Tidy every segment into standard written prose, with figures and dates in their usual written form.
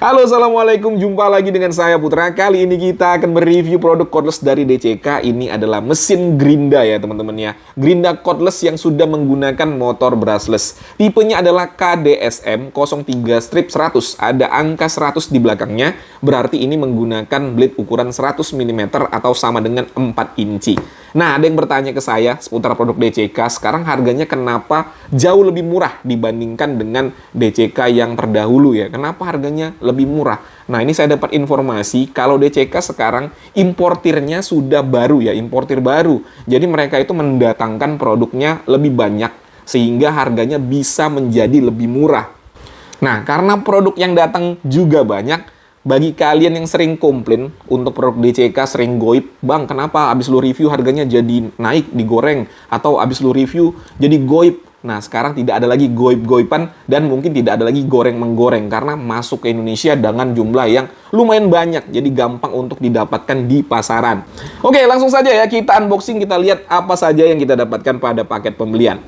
Halo, assalamualaikum. Jumpa lagi dengan saya Putra. Kali ini kita akan mereview produk cordless dari DCK. Ini adalah mesin gerinda ya teman-teman ya. Gerinda cordless yang sudah menggunakan motor brushless. Tipenya adalah KDSM 03-100. Ada angka 100 di belakangnya. Berarti ini menggunakan blade ukuran 100 mm atau sama dengan 4 inci. Nah, ada yang bertanya ke saya seputar produk DCK. Sekarang harganya kenapa jauh lebih murah dibandingkan dengan DCK yang terdahulu ya? Kenapa harganya lebih murah? Nah, ini saya dapat informasi kalau DCK sekarang importirnya sudah baru ya, importir baru. Jadi mereka itu mendatangkan produknya lebih banyak sehingga harganya bisa menjadi lebih murah. Nah, karena produk yang datang juga banyak, bagi kalian yang sering komplain untuk produk DCK sering goib, bang kenapa abis lu review harganya jadi naik digoreng, atau abis lu review jadi goib. Nah sekarang tidak ada lagi goib-goiban dan mungkin tidak ada lagi goreng-menggoreng karena masuk ke Indonesia dengan jumlah yang lumayan banyak, jadi gampang untuk didapatkan di pasaran. Oke, langsung saja ya kita unboxing, kita lihat apa saja yang kita dapatkan pada paket pembelian.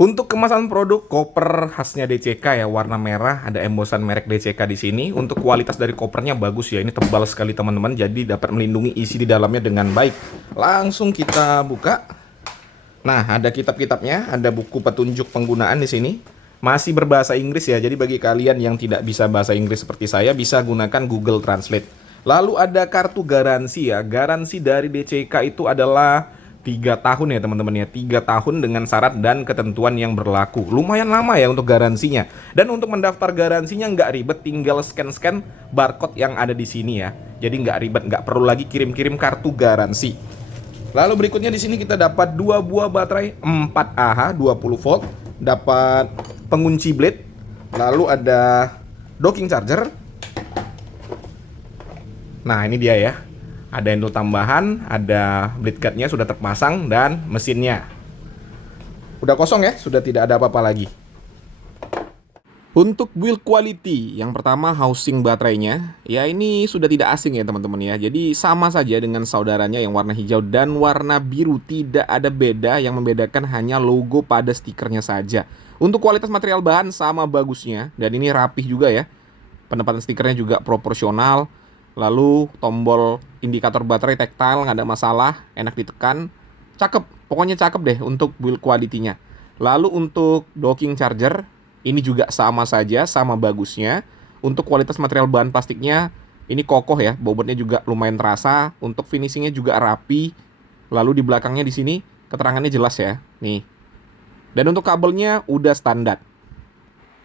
Untuk kemasan produk koper khasnya DCK ya, warna merah, ada embosan merek DCK di sini. Untuk kualitas dari kopernya bagus ya, ini tebal sekali teman-teman, jadi dapat melindungi isi di dalamnya dengan baik. Langsung kita buka. Nah, ada kitab-kitabnya, ada buku petunjuk penggunaan di sini. Masih berbahasa Inggris ya, jadi bagi kalian yang tidak bisa bahasa Inggris seperti saya, bisa gunakan Google Translate. Lalu ada kartu garansi ya, garansi dari DCK itu adalah 3 tahun ya teman-teman ya, 3 tahun dengan syarat dan ketentuan yang berlaku. Lumayan lama ya untuk garansinya. Dan untuk mendaftar garansinya nggak ribet, tinggal scan-scan barcode yang ada di sini ya. Jadi nggak ribet, nggak perlu lagi kirim-kirim kartu garansi. Lalu berikutnya di sini kita dapat 2 buah baterai 4Ah 20 volt, dapat pengunci blade, lalu ada docking charger. Nah, ini dia ya. Ada handle tambahan, ada blade guard-nya sudah terpasang, dan mesinnya udah kosong ya, sudah tidak ada apa-apa lagi. Untuk build quality, yang pertama housing baterainya, ya ini sudah tidak asing ya teman-teman ya. Jadi sama saja dengan saudaranya yang warna hijau dan warna biru, tidak ada beda, yang membedakan hanya logo pada stikernya saja. Untuk kualitas material bahan sama bagusnya, dan ini rapih juga ya. Penempatan stikernya juga proporsional. Lalu tombol indikator baterai tactile, nggak ada masalah, enak ditekan, cakep, pokoknya cakep deh untuk build quality-nya. Lalu untuk docking charger, ini juga sama saja, sama bagusnya. Untuk kualitas material bahan plastiknya, ini kokoh ya, bobotnya juga lumayan terasa. Untuk finishingnya juga rapi. Lalu di belakangnya di sini keterangannya jelas ya, nih. Dan untuk kabelnya udah standar.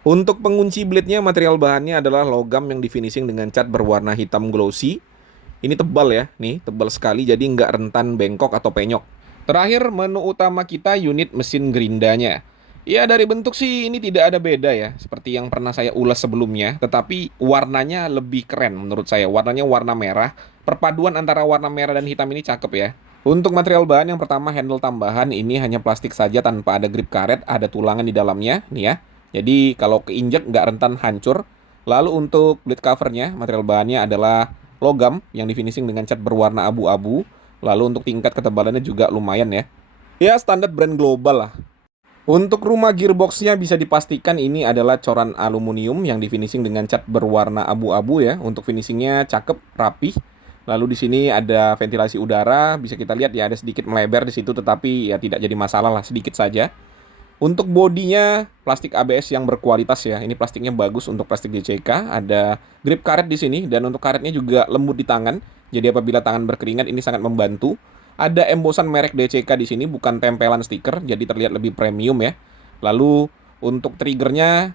Untuk pengunci blade-nya, material bahannya adalah logam yang di finishing dengan cat berwarna hitam glossy. Ini tebal ya, nih tebal sekali, jadi nggak rentan bengkok atau penyok. Terakhir, menu utama kita unit mesin gerindanya. Ya dari bentuk sih ini tidak ada beda ya, seperti yang pernah saya ulas sebelumnya. Tetapi warnanya lebih keren menurut saya, warnanya warna merah. Perpaduan antara warna merah dan hitam ini cakep ya. Untuk material bahan yang pertama, handle tambahan, ini hanya plastik saja tanpa ada grip karet, ada tulangan di dalamnya, nih ya. Jadi kalau keinjek nggak rentan hancur. Lalu untuk blade covernya, material bahannya adalah logam yang di finishing dengan cat berwarna abu-abu. Lalu untuk tingkat ketebalannya juga lumayan ya. Ya standar brand global lah. Untuk rumah gearboxnya bisa dipastikan ini adalah coran aluminium yang di finishing dengan cat berwarna abu-abu ya. Untuk finishingnya cakep, rapi. Lalu di sini ada ventilasi udara, bisa kita lihat ya ada sedikit melebar di situ, tetapi ya tidak jadi masalah lah, sedikit saja. Untuk bodinya plastik ABS yang berkualitas ya. Ini plastiknya bagus untuk plastik DCK. Ada grip karet di sini dan untuk karetnya juga lembut di tangan. Jadi apabila tangan berkeringat ini sangat membantu. Ada embosan merek DCK di sini, bukan tempelan stiker, jadi terlihat lebih premium ya. Lalu untuk triggernya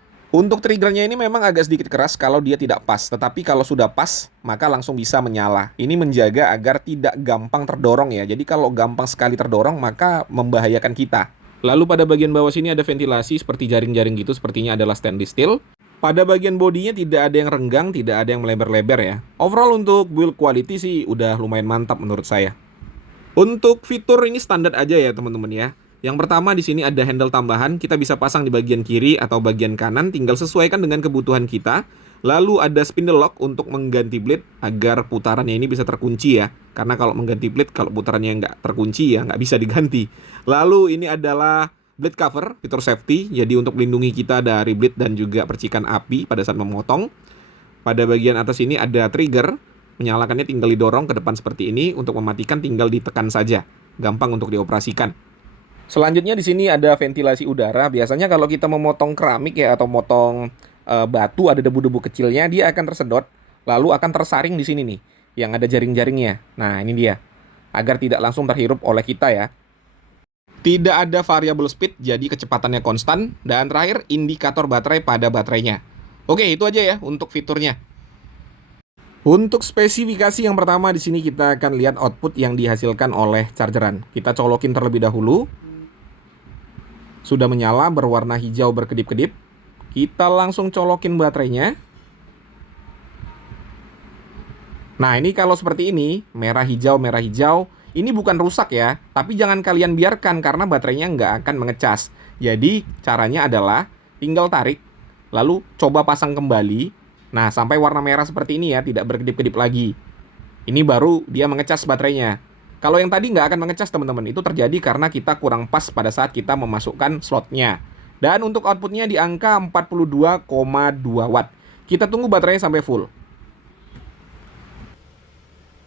ini memang agak sedikit keras kalau dia tidak pas. Tetapi kalau sudah pas, maka langsung bisa menyala. Ini menjaga agar tidak gampang terdorong ya. Jadi kalau gampang sekali terdorong maka membahayakan kita. Lalu pada bagian bawah sini ada ventilasi seperti jaring-jaring gitu, sepertinya adalah stainless steel. Pada bagian bodinya tidak ada yang renggang, tidak ada yang melebar-lebar ya. Overall untuk build quality sih udah lumayan mantap menurut saya. Untuk fitur ini standar aja ya teman-teman ya. Yang pertama di sini ada handle tambahan, kita bisa pasang di bagian kiri atau bagian kanan, tinggal sesuaikan dengan kebutuhan kita. Lalu ada spindle lock untuk mengganti blade agar putarannya ini bisa terkunci ya. Karena kalau mengganti blade, kalau putarannya nggak terkunci ya nggak bisa diganti. Lalu ini adalah blade cover, fitur safety, jadi untuk melindungi kita dari blade dan juga percikan api pada saat memotong. Pada bagian atas ini ada trigger, menyalakannya tinggal didorong ke depan seperti ini, untuk mematikan tinggal ditekan saja, gampang untuk dioperasikan. Selanjutnya di sini ada ventilasi udara. Biasanya kalau kita memotong keramik ya atau motong batu ada debu-debu kecilnya, dia akan tersedot, lalu akan tersaring di sini nih, yang ada jaring-jaringnya. Nah, ini dia. Agar tidak langsung terhirup oleh kita ya. Tidak ada variable speed, jadi kecepatannya konstan. Dan terakhir, indikator baterai pada baterainya. Oke, itu aja ya untuk fiturnya. Untuk spesifikasi yang pertama di sini kita akan lihat output yang dihasilkan oleh chargeran. Kita colokin terlebih dahulu. Sudah menyala berwarna hijau berkedip-kedip. Kita langsung colokin baterainya. Nah, ini kalau seperti ini, merah hijau, ini bukan rusak ya, tapi jangan kalian biarkan karena baterainya nggak akan mengecas. Jadi, caranya adalah tinggal tarik, lalu coba pasang kembali. Nah, sampai warna merah seperti ini ya, tidak berkedip-kedip lagi. Ini baru dia mengecas baterainya. Kalau yang tadi nggak akan mengecas teman-teman, itu terjadi karena kita kurang pas pada saat kita memasukkan slotnya. Dan untuk outputnya di angka 42,2 watt. Kita tunggu baterainya sampai full.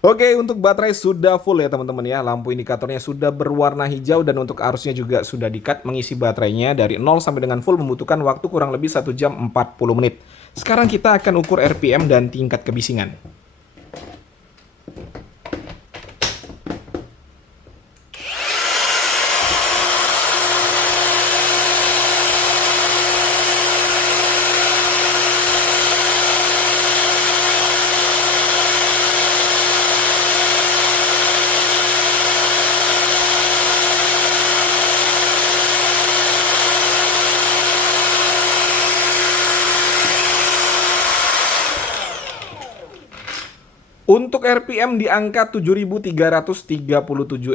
Oke, untuk baterai sudah full ya teman-teman ya. Lampu indikatornya sudah berwarna hijau dan untuk arusnya juga sudah di-cut. Mengisi baterainya dari 0 sampai dengan full membutuhkan waktu kurang lebih 1 jam 40 menit. Sekarang kita akan ukur RPM dan tingkat kebisingan. Untuk RPM di angka 7.337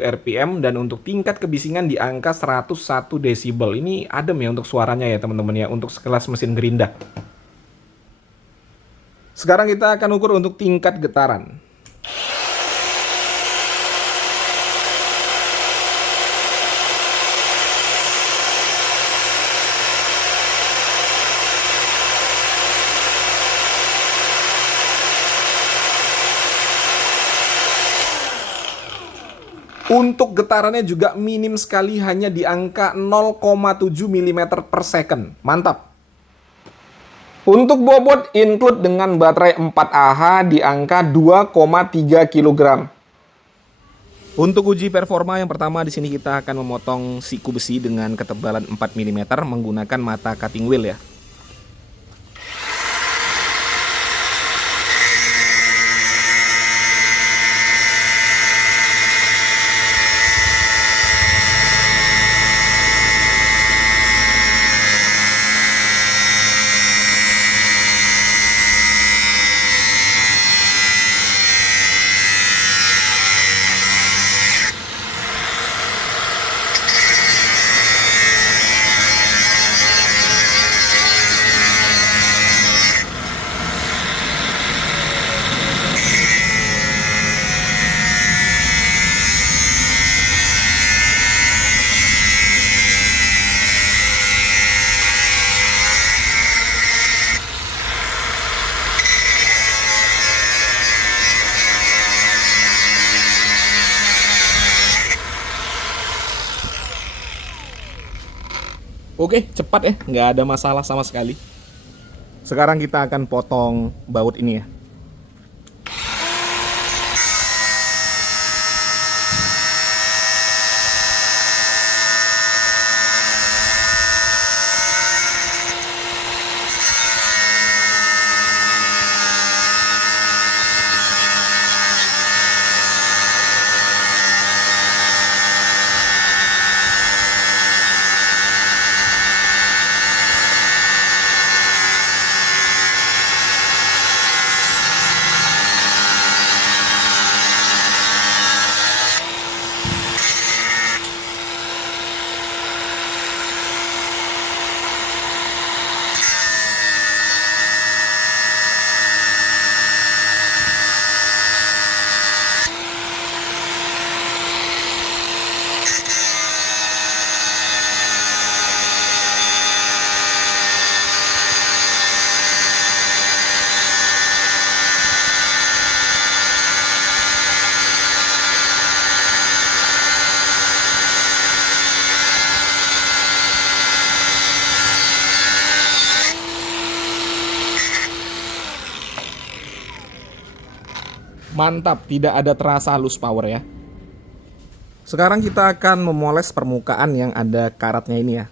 RPM dan untuk tingkat kebisingan di angka 101 desibel. Ini adem ya untuk suaranya ya teman-teman ya, untuk sekelas mesin gerinda. Sekarang kita akan ukur untuk tingkat getaran. Untuk getarannya juga minim sekali, hanya di angka 0,7 mm per second. Mantap. Untuk bobot include dengan baterai 4Ah di angka 2,3 kg. Untuk uji performa yang pertama di sini kita akan memotong siku besi dengan ketebalan 4 mm menggunakan mata cutting wheel ya. Oke, cepat ya, nggak ada masalah sama sekali. Sekarang kita akan potong baut ini ya. Mantap, tidak ada terasa halus power ya. Sekarang kita akan memoles permukaan yang ada karatnya ini ya.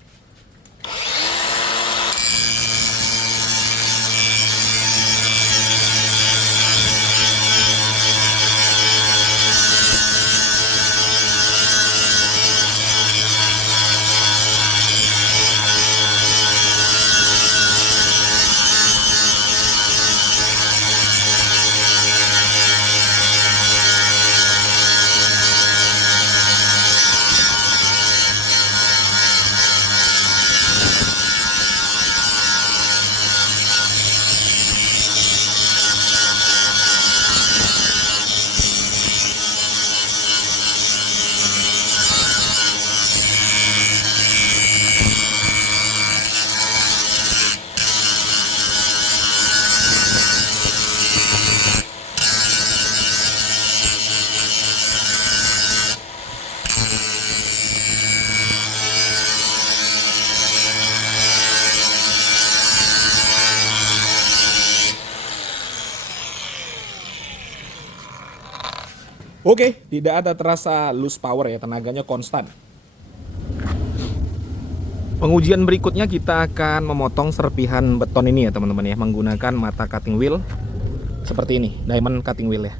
Oke, tidak ada terasa lose power ya, tenaganya konstan. Pengujian berikutnya kita akan memotong serpihan beton ini ya teman-teman ya, menggunakan mata cutting wheel seperti ini, diamond cutting wheel ya.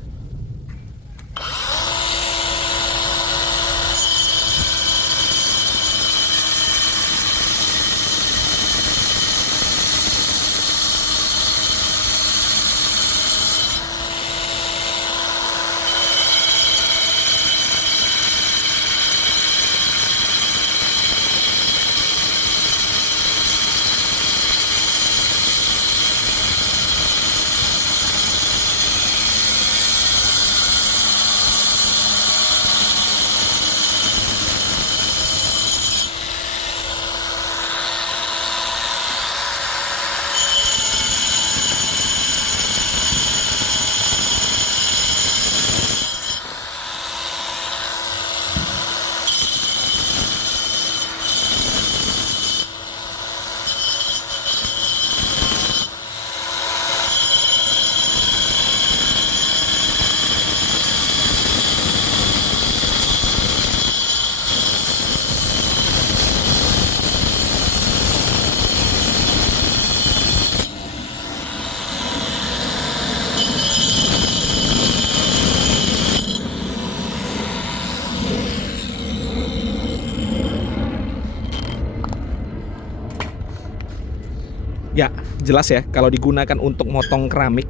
Ya, jelas ya, kalau digunakan untuk motong keramik,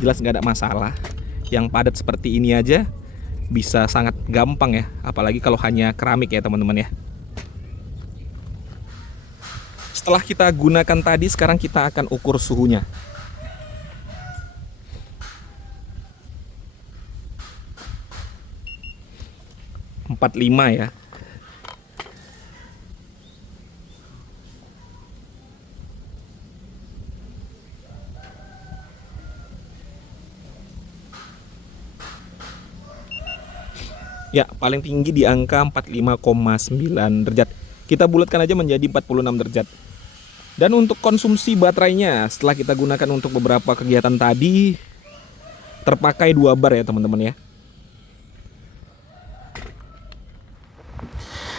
jelas nggak ada masalah. Yang padat seperti ini aja bisa sangat gampang ya, apalagi kalau hanya keramik ya teman-teman ya. Setelah kita gunakan tadi, sekarang kita akan ukur suhunya. Empat lima ya. Ya, paling tinggi di angka 45,9 derajat. Kita bulatkan aja menjadi 46 derajat. Dan untuk konsumsi baterainya, setelah kita gunakan untuk beberapa kegiatan tadi, terpakai 2 bar ya teman-teman ya.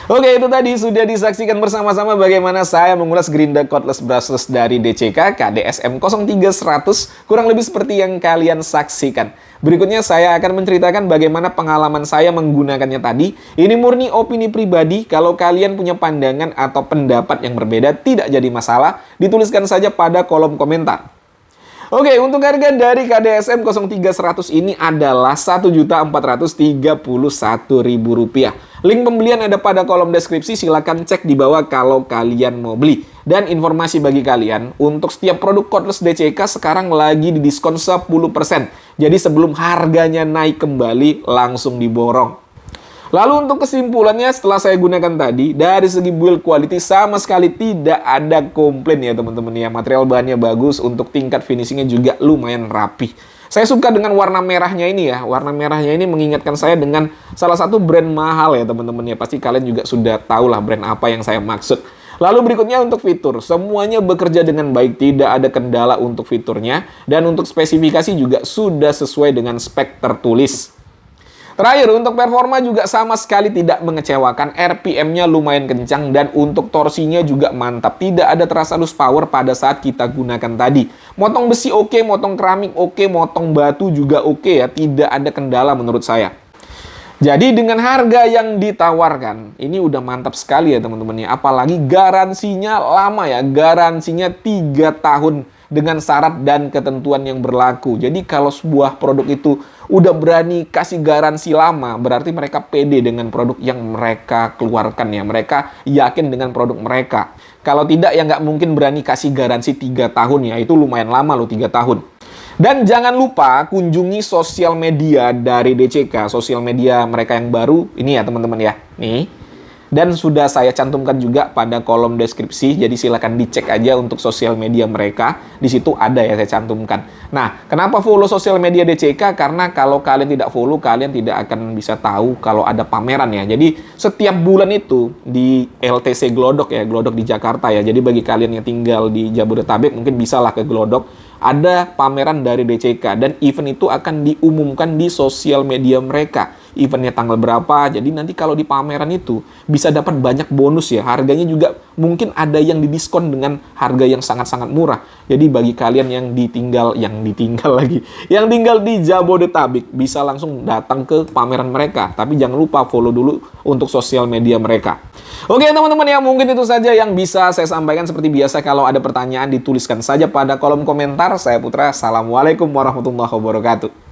Oke, itu tadi sudah disaksikan bersama-sama bagaimana saya mengulas gerinda cordless brushless dari DCK KDSM 03100, kurang lebih seperti yang kalian saksikan. Berikutnya saya akan menceritakan bagaimana pengalaman saya menggunakannya tadi. Ini murni opini pribadi, kalau kalian punya pandangan atau pendapat yang berbeda tidak jadi masalah, dituliskan saja pada kolom komentar. Oke, untuk harga dari KDSM 03100 ini adalah Rp1.431.000. Link pembelian ada pada kolom deskripsi, silahkan cek di bawah kalau kalian mau beli. Dan informasi bagi kalian, untuk setiap produk cordless DCK sekarang lagi di diskon 10%. Jadi sebelum harganya naik kembali, langsung diborong. Lalu untuk kesimpulannya, setelah saya gunakan tadi, dari segi build quality sama sekali tidak ada komplain ya teman-teman ya. Material bahannya bagus, untuk tingkat finishingnya juga lumayan rapi. Saya suka dengan warna merahnya ini ya. Warna merahnya ini mengingatkan saya dengan salah satu brand mahal ya teman-teman ya. Pasti kalian juga sudah tahu lah brand apa yang saya maksud. Lalu berikutnya untuk fitur, semuanya bekerja dengan baik, tidak ada kendala untuk fiturnya, dan untuk spesifikasi juga sudah sesuai dengan spek tertulis. Terakhir, untuk performa juga sama sekali tidak mengecewakan, RPM-nya lumayan kencang, dan untuk torsinya juga mantap. Tidak ada terasa loose power pada saat kita gunakan tadi. Motong besi oke, motong keramik oke, motong batu juga oke ya, tidak ada kendala menurut saya. Jadi dengan harga yang ditawarkan, ini udah mantap sekali ya teman-teman ya. Apalagi garansinya lama ya, garansinya 3 tahun dengan syarat dan ketentuan yang berlaku. Jadi kalau sebuah produk itu udah berani kasih garansi lama, berarti mereka pede dengan produk yang mereka keluarkan ya. Mereka yakin dengan produk mereka. Kalau tidak ya nggak mungkin berani kasih garansi 3 tahun ya. Itu lumayan lama loh 3 tahun. Dan jangan lupa kunjungi sosial media dari DCK, sosial media mereka yang baru. Ini ya teman-teman ya, nih. Dan sudah saya cantumkan juga pada kolom deskripsi, jadi silakan dicek aja untuk sosial media mereka. Di situ ada ya saya cantumkan. Nah, kenapa follow sosial media DCK? Karena kalau kalian tidak follow, kalian tidak akan bisa tahu kalau ada pameran ya. Jadi setiap bulan itu di LTC Glodok ya, Glodok di Jakarta ya. Jadi bagi kalian yang tinggal di Jabodetabek mungkin bisalah ke Glodok. Ada pameran dari DCK dan event itu akan diumumkan di sosial media mereka. Eventnya tanggal berapa, jadi nanti kalau di pameran itu bisa dapat banyak bonus ya. Harganya juga mungkin ada yang didiskon dengan harga yang sangat-sangat murah. Jadi bagi kalian yang tinggal di Jabodetabek bisa langsung datang ke pameran mereka. Tapi jangan lupa follow dulu untuk sosial media mereka. Oke teman-teman ya, mungkin itu saja yang bisa saya sampaikan. Seperti biasa kalau ada pertanyaan dituliskan saja pada kolom komentar. Saya Putra, Assalamualaikum warahmatullahi wabarakatuh.